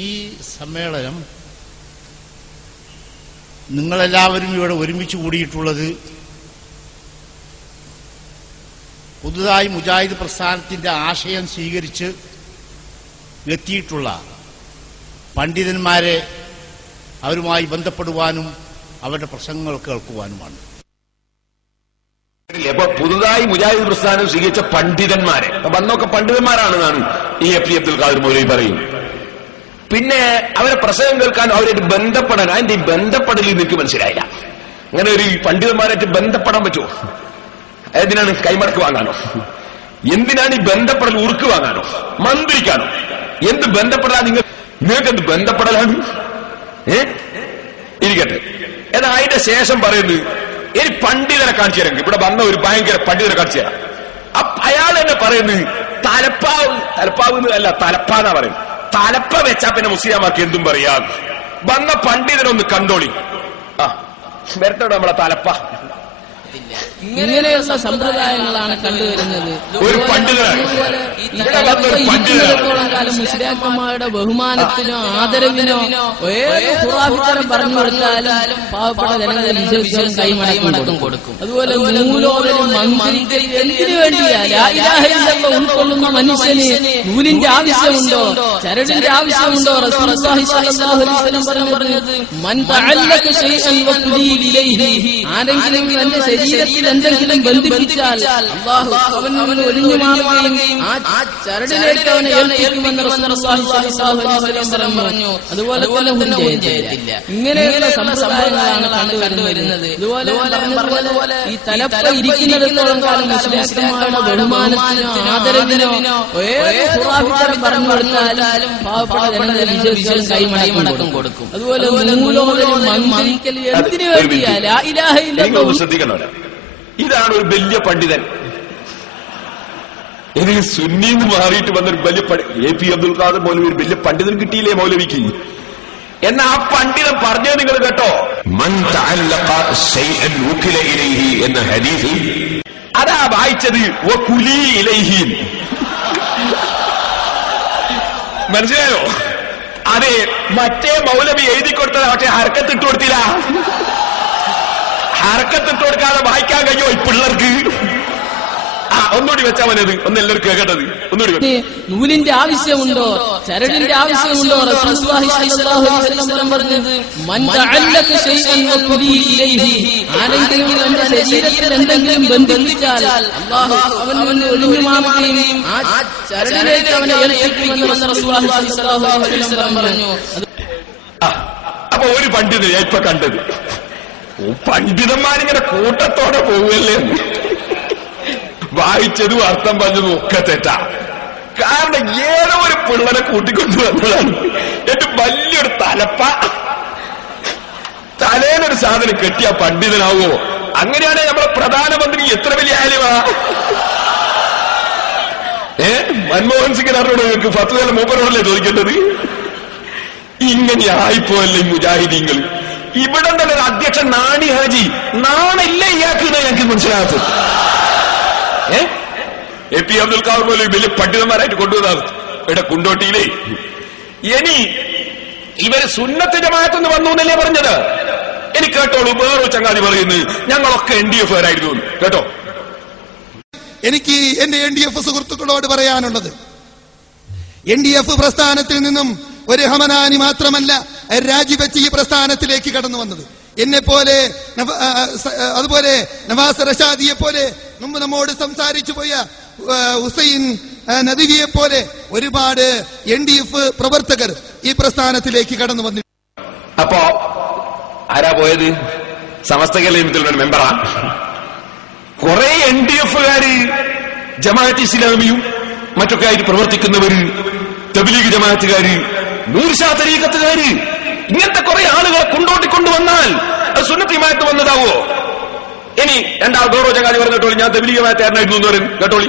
ഈ സമ്മേളനം നിങ്ങളെല്ലാവരും ഇവിടെ ഒരുമിച്ച് കൂടിയിട്ടുള്ളത് പുതുതായി മുജാഹിദ് പ്രസ്ഥാനത്തിന്റെ ആശയം സ്വീകരിച്ച് എത്തിയിട്ടുള്ള പണ്ഡിതന്മാരെ അവരുമായി ബന്ധപ്പെടുവാനും അവരുടെ പ്രസംഗങ്ങൾ കേൾക്കുവാനുമാണ്. അപ്പൊ പുതുതായി മുജാഹിദ് പ്രസ്ഥാനം സ്വീകരിച്ച പണ്ഡിതന്മാരെ വന്നൊക്കെ പണ്ഡിതന്മാരാണെന്നാണ് ഈ എ പി അബ്ദുൽ ഖാദർ മൗലവി പറയും. പിന്നെ അവരെ പ്രസംഗം കേൾക്കാൻ അവരായിട്ട് ബന്ധപ്പെടാൻ, അതിന്റെ ഈ ബന്ധപ്പെടൽ എനിക്ക് മനസ്സിലായില്ല. അങ്ങനെ ഒരു പണ്ഡിതന്മാരായിട്ട് ബന്ധപ്പെടാൻ പറ്റുമോ? എന്തിനാണ് കൈമടക്ക് വാങ്ങാനോ? എന്തിനാണ് ഈ ബന്ധപ്പെടൽ? ഉറുക്ക് വാങ്ങാനോ? മന്ത്രിക്കാനോ? എന്ത് ബന്ധപ്പെടാൻ? നിങ്ങൾക്ക് എന്ത് ബന്ധപ്പെടലാണ്? ഇരിക്കട്ടെ. എന്നാൽ അതിന്റെ ശേഷം പറയുന്നത് ഇനി പണ്ഡിതനെ കാണിച്ചു തരാം. ഇവിടെ വന്ന ഒരു ഭയങ്കര പണ്ഡിതനെ കാണിച്ചു തരാം. അയാൾ തന്നെ പറയുന്നത് തലപ്പാവ് അല്ല, തലപ്പാന്നാ പറയുന്നത്. തലപ്പ വെച്ചാ പിന്നെ മുസ്ലിമാർക്ക് എന്തും പറയാം. വന്ന പണ്ഡിതനൊന്ന് കണ്ടോളി. വരട്ടെ നമ്മളെ തലപ്പ. ഇങ്ങനെയുള്ള സമ്പ്രദായങ്ങളാണ് കണ്ടുവരുന്നത്. ഒരു പണ്ഡിതനാണ് കാലം മുസ്ലിംമാരുടെ ബഹുമാനത്തിനോ ആദരവിനോ ഏത് ഖുറാഫിത്തരം പറഞ്ഞു കൊടുത്താലും പാവപ്പെട്ട ജനങ്ങളെ വിശ്വസിച്ചും കൈമടക്കം കൊടുക്കും. അതുപോലെ നൂലോദനം മന്ത്രിക്കൽ എന്തിനു വേണ്ടിയാ? ലാ ഇലാഹ ഇല്ലല്ലാഹ് ഉൾക്കൊള്ളുന്ന മനുഷ്യന് നൂലിന്റെ ആവശ്യമുണ്ടോ? ചരടിന്റെ ആവശ്യമുണ്ടോ? റസൂലുള്ളാഹി സ്വല്ലല്ലാഹു അലൈഹി വസല്ലം പറഞ്ഞത് മൻ തഅല്ലക ശൈഅൻ വഖുലീ ഇലൈഹി, ആരെങ്കിലും തന്റെ ശരീരത്തിൽ എന്തെങ്കിലും ബന്ധിപ്പിച്ചാൽ അല്ലാഹു അവന് ഒഴിഞ്ഞു മാറുകയും ആ ചരടിലേക്ക് അവനെ ഏൽപ്പിക്കുമെന്ന് റസൂലുള്ളാഹി സ്വല്ലല്ലാഹു അലൈഹി വസല്ലം പറഞ്ഞു. അതുപോലെ തന്നെ ചെയ്തില്ല. ഇങ്ങനെയുള്ള സമ്പ്രദായങ്ങളാണ് കണ്ടുവരുന്നത്. ഇതുപോലെ പറഞ്ഞതുപോലെ ഈ തലപ്പ ഇരിക്കുന്നിടത്തോളം കാലം മുസ്ലിംമാരുടെ ബഹുമാനത്തിനോ ആദരവിനോ ഏത് ഖുറാഫിത്തരം പറഞ്ഞു കൊടുത്താലും പാവപ്പെട്ട ജനങ്ങളെ വിശ്വസിച്ചും കൈമടക്കം കൊടുക്കും. അതുപോലെ നൂലോദനം മന്ത്രിക്കൽ എന്തിനു വേണ്ടിയാ? ലാ ഇലാഹ ഇല്ലല്ലാഹ്. ശ്രദ്ധിക്കണോ? ഇതാണ് ഒരു വലിയ പണ്ഡിതൻ. ഇത് സുന്നിന്ന് മാറിയിട്ട് വന്നൊരു വലിയ എ പി അബ്ദുൽ ഖാദർ മൗലവി ഒരു വലിയ പണ്ഡിതൻ കിട്ടിയില്ലേ മൗലവിക്ക്? എന്നാ ആ പണ്ഡിതൻ പറഞ്ഞത് നിങ്ങൾ കേട്ടോ? മൻ തഅല്ലഖ ശൈഅൻ ഉകില ഇലൈഹി എന്ന ഹദീസ് അതാ വായിച്ചത് വകുലി ഇലൈഹി. മനസ്സിലായോ? അതെ, മറ്റേ മൗലവി എഴുതി കൊടുത്തത് പക്ഷെ ഹർക്കത്തിട്ട് കൊടുത്തില്ല. ഹർക്കത്തിട്ട് കൊടുക്കാതെ വായിക്കാൻ കഴിയോ ഈ പിള്ളേർക്ക്? ഒന്നുകൂടി വെച്ചാ മതി. ഒന്ന് എല്ലാവരും കേട്ടത് ഒന്നുകൂടി. നൂലിന്റെ ആവശ്യമുണ്ടോ? ചരടിന്റെ ആവശ്യമുണ്ടോ? റസൂലുള്ളാഹി സ്വല്ലല്ലാഹു അലൈഹി വസല്ലം പറഞ്ഞത് മൻ തഅല്ലക ശൈഅൻ വഖുലി ഇലൈഹി, ആരെങ്കിലും തന്റെ ശരീരത്തിൽ എന്തെങ്കിലും ബന്ധിപ്പിച്ചാൽ അല്ലാഹു അവന് ഒഴിഞ്ഞു മാറുകയും ആ ചരടിലേക്ക് അവനെ ഏൽപ്പിക്കുമെന്ന് റസൂലുള്ളാഹി സ്വല്ലല്ലാഹു അലൈഹി വസല്ലം പറഞ്ഞു. അപ്പൊ ഒരു പണ്ഡിതൻ ഇപ്പൊ കണ്ടത്, പണ്ഡിതന്മാരിങ്ങനെ കൂട്ടത്തോടെ പോവുകയല്ലേ? വായിച്ചതും അർത്ഥം പറഞ്ഞതും ഒക്കെ തെറ്റാ. കാരണം ഏതോ ഒരു പിള്ളേരെ കൂട്ടിക്കൊണ്ടു വന്നതാണ്. ഏറ്റവും വലിയൊരു തലപ്പ തലേനൊരു സാധനം കെട്ടിയ പണ്ഡിതനാവോ? അങ്ങനെയാണെങ്കിൽ നമ്മളെ പ്രധാനമന്ത്രി എത്ര വലിയ ആലിമാ? മൻമോഹൻ സിംഗിനോട് നിങ്ങൾക്ക് 10 കൊല്ലം മൂപ്പരോടല്ലേ ചോദിക്കേണ്ടത്? ഇങ്ങനെ ആയിപ്പോയല്ലേ മുജാഹിദീങ്ങൾ. ഇവിടെ തന്നെ ഒരു അധ്യക്ഷൻ നാണി ഹാജി, നാണില്ല ഇയാൾക്ക് ഞങ്ങൾക്ക് മനസ്സിലാകത്തത്. എ പി അബ്ദുൽ ഖാദർ മൗലവി വലിയ പണ്ഡിതന്മാരായിട്ട് കൊണ്ടുവന്നത് ഇവിടെ കുണ്ടോട്ടിയിലേ. ഇനി ഇവര് സുന്നത്ത് ജമാഅത്ത് വന്നു എന്നല്ലേ പറഞ്ഞത്? എനിക്ക് കേട്ടോളൂ, വേറൊരു ചങ്ങാതി പറയുന്നത് ഞങ്ങളൊക്കെ NDF ആയിരുന്നു. കേട്ടോ, എനിക്ക് എന്റെ NDF സുഹൃത്തുക്കളോട് പറയാനുള്ളത്, NDF പ്രസ്ഥാനത്തിൽ നിന്നും ഒരു ഹമനാനി മാത്രമല്ല രാജിവെച്ച് ഈ പ്രസ്ഥാനത്തിലേക്ക് കടന്നു വന്നത്. എന്നെ പോലെ അതുപോലെ നവാസ് റഷാദിയെ പോലെ മുമ്പ് നമ്മോട് സംസാരിച്ചു പോയ ഹുസൈൻ നദിവിയെ പോലെ ഒരുപാട് NDF പ്രവർത്തകർ ഈ പ്രസ്ഥാനത്തിലേക്ക് കടന്നു വന്നിട്ടുണ്ട്. അപ്പോ ആരാ പോയത്? സമസ്ത കേരള മെമ്പറാ. കുറെ NDF-കാര് ജമാഅത്ത് ഇസ്ലാമിയും മറ്റൊക്കെ ആയിട്ട് പ്രവർത്തിക്കുന്നവര്, തബ്ലീഗ് ജമാഅത്തുകാര്, നൂർഷാ തരീഖത്തുകാര്, ഇങ്ങനത്തെ കുറെ ആളുകളെ കൊണ്ടുവന്നാൽ അത് സുന്നത്ത് ജമാഅത്ത് വന്നതാവോ? ഇനി രണ്ടാൾ ഗൗരവ ചങ്ങാതി പറഞ്ഞിട്ടോളി, ഞാൻ തബ്ലീഗ് ജമാഅത്തുകാരനായിരുന്നു എന്ന് പറയും. കേട്ടോളി.